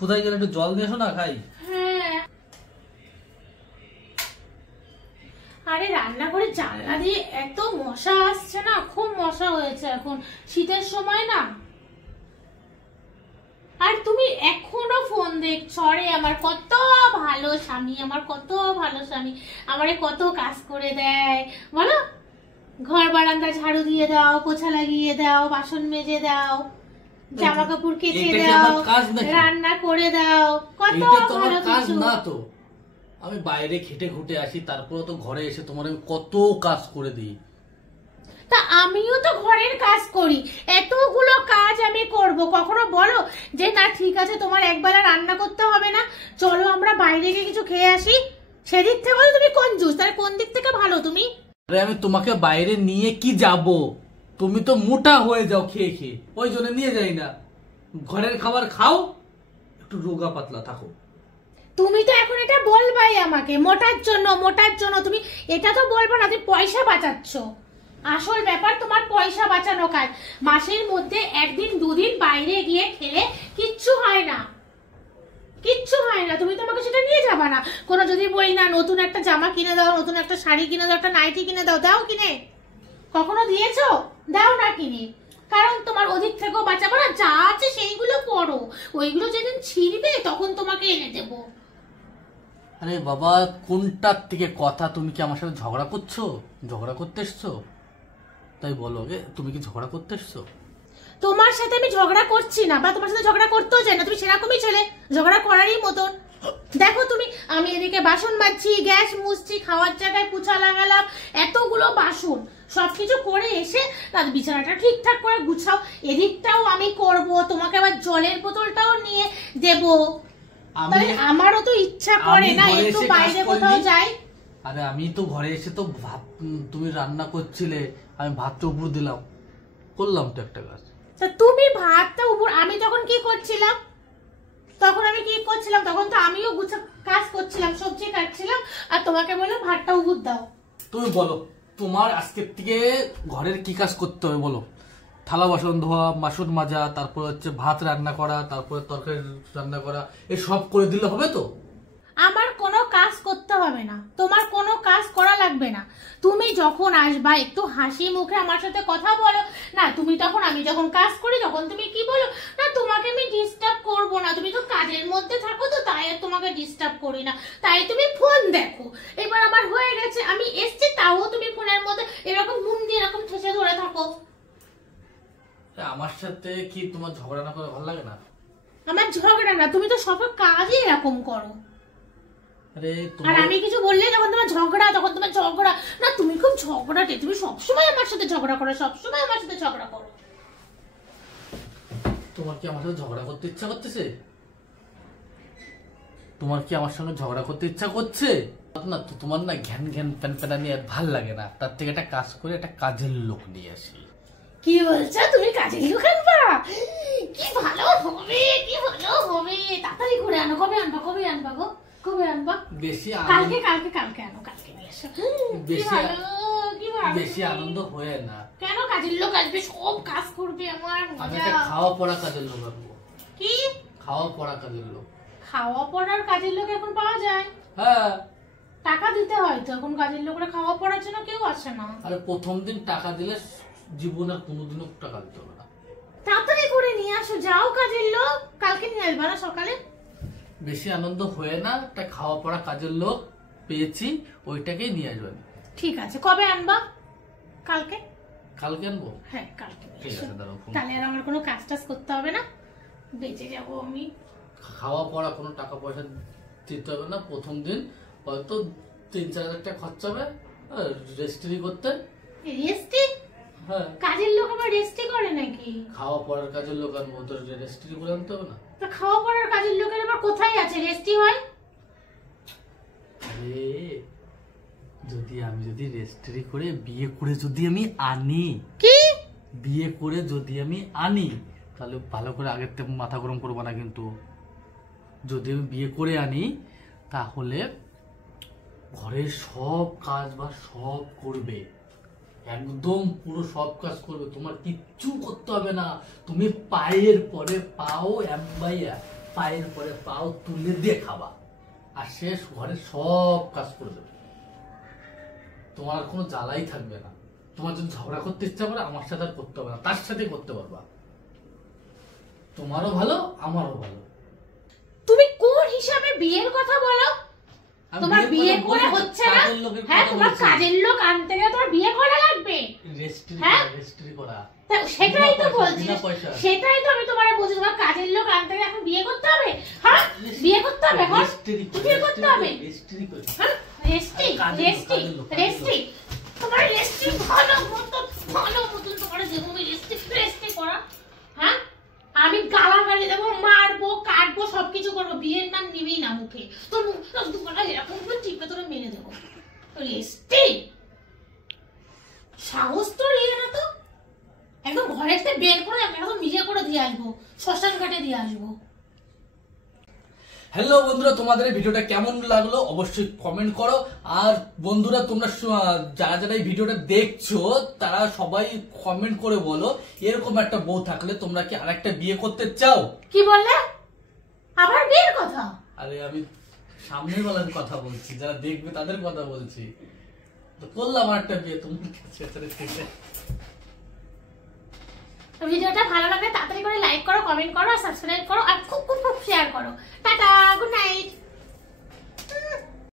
কোথায় গেলে একটু জল দিয়ে এসো না, খাই। হ্যাঁ, আরে রান্নাঘরে জানলা দিয়ে এত মশা আসছে না, খুব মশা হয়েছে এখন শীতের সময় না। আর তুমি এখনো ফোন দেখছো? আরে আমার কত ভালো স্বামী, আমার কত ভালো স্বামী, আমারে কত কাজ করে দেয় বলো। ঘর বারান্দা ঝাড়ু দিয়ে দাও, পোছা লাগিয়ে দাও, বাসন মেজে দাও, জামা কাপড় কেচে দাও, রান্না করে দাও, কত ভালো কাজ কিছু। না তো আমি বাইরে খেটে খুটে আসি, তারপর তো ঘরে এসে তোমার আমি কত কাজ করে দিই। তা আমিও তো ঘরের কাজ করি, এতগুলো কাজ আমি করব, কখনো বলো যে না ঠিক আছে তোমার একবেলা রান্না করতে হবে না, চলো আমরা বাইরে গিয়ে কিছু খেয়ে আসি? সেদিক থেকে বলো তুমি কঞ্জুস, তাহলে কোন দিক থেকে ভালো তুমি? আরে আমি তোমাকে বাইরে নিয়ে কি যাব, তুমি তো মোটা হয়ে যাও খেয়ে খেয়ে, ওই জন্য নিয়ে যাই না। ঘরের খাবার খাও, একটু রোগা পাতলা থাকো। তুমি তো এখন এটা বলবাই আমাকে মোটার জন্য, মোটার জন্য তুমি এটা তো বলবো না, তুমি পয়সা বাঁচাচ্ছ। আসল ব্যাপার তোমার পয়সা বাঁচানো কাজ। মাসের মধ্যে একদিন দুদিন বাইরে গিয়ে খেলে কিচ্ছু হয় না, কিচ্ছু হয় না। তুমি তো আমাকে সেটা নিয়ে যাবা না। কোনো যদি বলি না নতুন একটা জামা কিনে দাও, নতুন একটা শাড়ি কিনে দাও, একটা নাইটি কিনে দাও, দাও কিনে? কখনো দিয়েছো? দাও না কিনে। কারণ তোমার অধিক থেকেও বাঁচাবো না, যা আছে সেইগুলো পড়ো, ওইগুলো যেদিন ছিড়বে তখন তোমাকে এনে দেবো। আরে বাবা, কোনটার থেকে কথা? তুমি কি আমার সাথে ঝগড়া করছো? ঝগড়া করতে এসছো? তাই বলো আগে, তুমি কি ঝগড়া করতে এসছো? তোমার সাথে আমি ঝগড়া করছি না, বা তোমার সাথে ঝগড়া করতেও চাই না, তুমি সেরকমই ছেলে, ঝগড়া করারই মতন। দেখো তুমি, আমি এদিকে বাসন মাজছি, গ্যাস মুছছি, খাওয়ার জায়গায় পুছা লাগালাম, এতগুলো বাসন সবকিছু করে এসে তার বিছানাটা ঠিকঠাক করে গুছাও, এদিকটাও আমি করব, তোমাকে আবার জলের বোতলটাও নিয়ে দেব। আমারও তো ইচ্ছা করে না একটু বাইরে কোথাও যাই। আরে আমি তো ঘরে এসে তো ভাত, তুমি রান্না করছিলে, আমি ভাতটা উপর দিলাম, করলাম তো একটা কাজ। তা তুমি ভাতটা উপর, আমি তখন কি করছিলাম? তখন আমি কি করছিলাম? তখন তো আমিও গুছা কাজ করছিলাম, সবজি কাটছিলাম, আর তোমাকে বললাম ভাতটা উপর দাও। তুমি বলো তোমার আজকের থেকে ঘরের কি কাজ করতে হবে বলো? থালা বাসন ধোয়া, বাসন মাজা, তারপর হচ্ছে ভাত রান্না করা, তারপরে তরকারি রান্না করা, এই সব করে দিলে হবে তো? আমার কোনো কাজ করতে হবে না, তোমার কোনো কাজ করা লাগবে না। তুমি যখন আসবা একটু হাসি মুখে আমার সাথে কথা বলো না, তুমি তখন, আমি যখন কাজ করি তখন তুমি কি বলো না তোমাকে আমি ডিস্টার্ব করব না, তুমি তো কাজের মধ্যে থাকো, তো তাই তোমাকে ডিস্টার্ব করি না, তাই তুমি ফোন দেখো। এবার আমার হয়ে গেছে, আমি এসছি তাও তুমি ফোনের মধ্যে এরকম মুন দিয়ে এরকম ঠেসে ধরে থাকো। আমার সাথে কি তোমার ঝগড়া না করে ভালো লাগে না? আমার ঝগড়া না, তুমি তো সব কাজই এরকম করো। আরে আর আমি কিছু বললে যখন তোমার ঝগড়া, তখন তোমার ঝগড়া না, তুমি খুব ঝগড়াটে, তুমি সবসময় আমার সাথে ঝগড়া করো, সবসময় আমার সাথে ঝগড়া করো। তোমার কি আমার সাথে ঝগড়া করতে ইচ্ছা করতেছে? তোমার কি আমার সঙ্গে ঝগড়া করতে ইচ্ছা করছে না? তো তোমার না ঘ্যান ঘ্যান প্যান প্যানা নিয়ে ভাল লাগে না, তার থেকে একটা কাজ করে একটা কাজের লোক নিয়ে আসি। কি বলছো? তুমি কাজের লোক আনবা? কি ভালো হবে, কি ভালো হবে, তাড়াতাড়ি করে আনো। কবে আনবা, কবে আনবা গো, কবে আনবা? বেশি কালকে, কালকে, কালকে আনো, কালকে নিয়ে এসো। বেশি আনন্দ হয় না। কেন? কাজের লোক আসবে, সব কাজ করবে, আমার আমি মজা। একটা খাওয়া পড়া কাজের লোক আনবো। কি খাওয়া পড়া কাজের লোক? খাওয়া পড়ার কাজের লোক এখন পাওয়া যায়? হ্যাঁ, টাকা দিতে হয় তো, এখন কাজের লোকরা খাওয়া পড়ার জন্য কেউ আসে না। আরে প্রথম দিন টাকা দিলে জীবন আর কোনোদিনও টাকা দিতে হবে না। তাড়াতাড়ি করে নিয়ে আসো, যাও কাজের লোক, কালকে নিয়ে আসবা না সকালে? বেশি আনন্দ হয়ে না, একটা খাওয়া পড়া কাজের লোক পেয়েছি, ওইটাকেই নিয়ে আসবেন। ঠিক আছে, কবে আনবা? কালকে? কালকে আনবো? হ্যাঁ কালকে। ঠিক আছে, দাঁড়াও। তাহলে আর আমার কোনো কাজ টাজ করতে হবে না, বেঁচে যাবো আমি। খাওয়া পড়া কোনো টাকা পয়সা দিতে হবে না, প্রথম দিন হয়তো 3-4 হাজার টাকা খরচা হবে রেজিস্ট্রি করতে। রেস্টি? হ্যাঁ, কাজের লোক আবার রেস্টি করে নাকি? খাওয়া পড়ার কাজের লোক আনবো, তো রেজিস্ট্রি করে আনতে হবে না? তা খাওয়া পড়ার কাজের লোকের আবার কোথায় আছে রেস্টি হয়? আরে আমি যদি রেজিস্ট্রি করে বিয়ে করে যদি আমি আনি, কি বিয়ে করে যদি আমি আনি, তাহলে ভালো করে আগের থেকে মাথা গরম করবো না কিন্তু। যদি আমি বিয়ে করে আনি তাহলে ঘরের সব কাজ বা সব করবে, একদম পুরো সব কাজ করবে, তোমার কিচ্ছু করতে হবে না, তুমি পায়ের পরে পাও এমবাইয়া। পায়ের পরে পাও তুলে দিয়ে খাবা, আর শেষ ঘরের সব কাজ করে দেবে। তোমার আর কোনো জ্বালাই থাকবে না। তোমার যদি ঝগড়া করতে ইচ্ছা করে আমার সাথে আর করতে হবে না, তার সাথে করতে পারবা। তোমারও ভালো, আমারও ভালো। তুমি কোন হিসাবে বিয়ের কথা বলো? তোমার বিয়ে করে হচ্ছে না? হ্যাঁ, তোমার কাজের লোক আনতে গেলে তোমার বিয়ে করা লাগবে। রেজিস্ট্রি করা, সেটাই তো বলছি, সেটাই তো আমি তোমারে বলছি, তোমার কাজের লোক আনতে গেলে এখন বিয়ে করতে হবে? হ্যাঁ, বিয়ে করতে হবে, হ্যাঁ বিয়ে করতে হবে। হ্যাঁ, রেজিস্ট্রি তোমার রেজিস্ট্রি ভালো মতন তোমার যেভাবে রেজিস্ট্রি করা। হ্যাঁ, আমি গালাগালি দেবো, মারবো, কাটবো, সবকিছু করবো, বিয়ের নাম নিবি না মুখে। তোর মুখটা দুপুরা এরকম করে টিপে তোরে মেরে দেবো। রেজিস্ট্রি সাহস তোর ইয়ে না তো, একদম ঘরে থেকে বের করে একদম নিজে করে দিয়ে আসবো, শ্মশান ঘাটে দিয়ে আসবো। হ্যালো বন্ধুরা, তোমাদের এই ভিডিওটা কেমন লাগলো অবশ্যই কমেন্ট করো। আর বন্ধুরা, তোমরা যারা যারা এই ভিডিওটা দেখছো তারা সবাই কমেন্ট করে বলো, এরকম একটা বউ থাকলে তোমরা কি আরেকটা বিয়ে করতে চাও? কি বললে? আবার বিয়ের কথা? আরে আমি সামনের বেলার কথা বলছি, যারা দেখবে তাদের কথা বলছি। তো করলাম আরেকটা বিয়ে, তোমার কাছে। ভিডিওটা ভালো লাগলে তাড়াতাড়ি করে লাইক করো, কমেন্ট করো, সাবস্ক্রাইব করো, আর খুব খুব খুব শেয়ার করো। Tata, good night.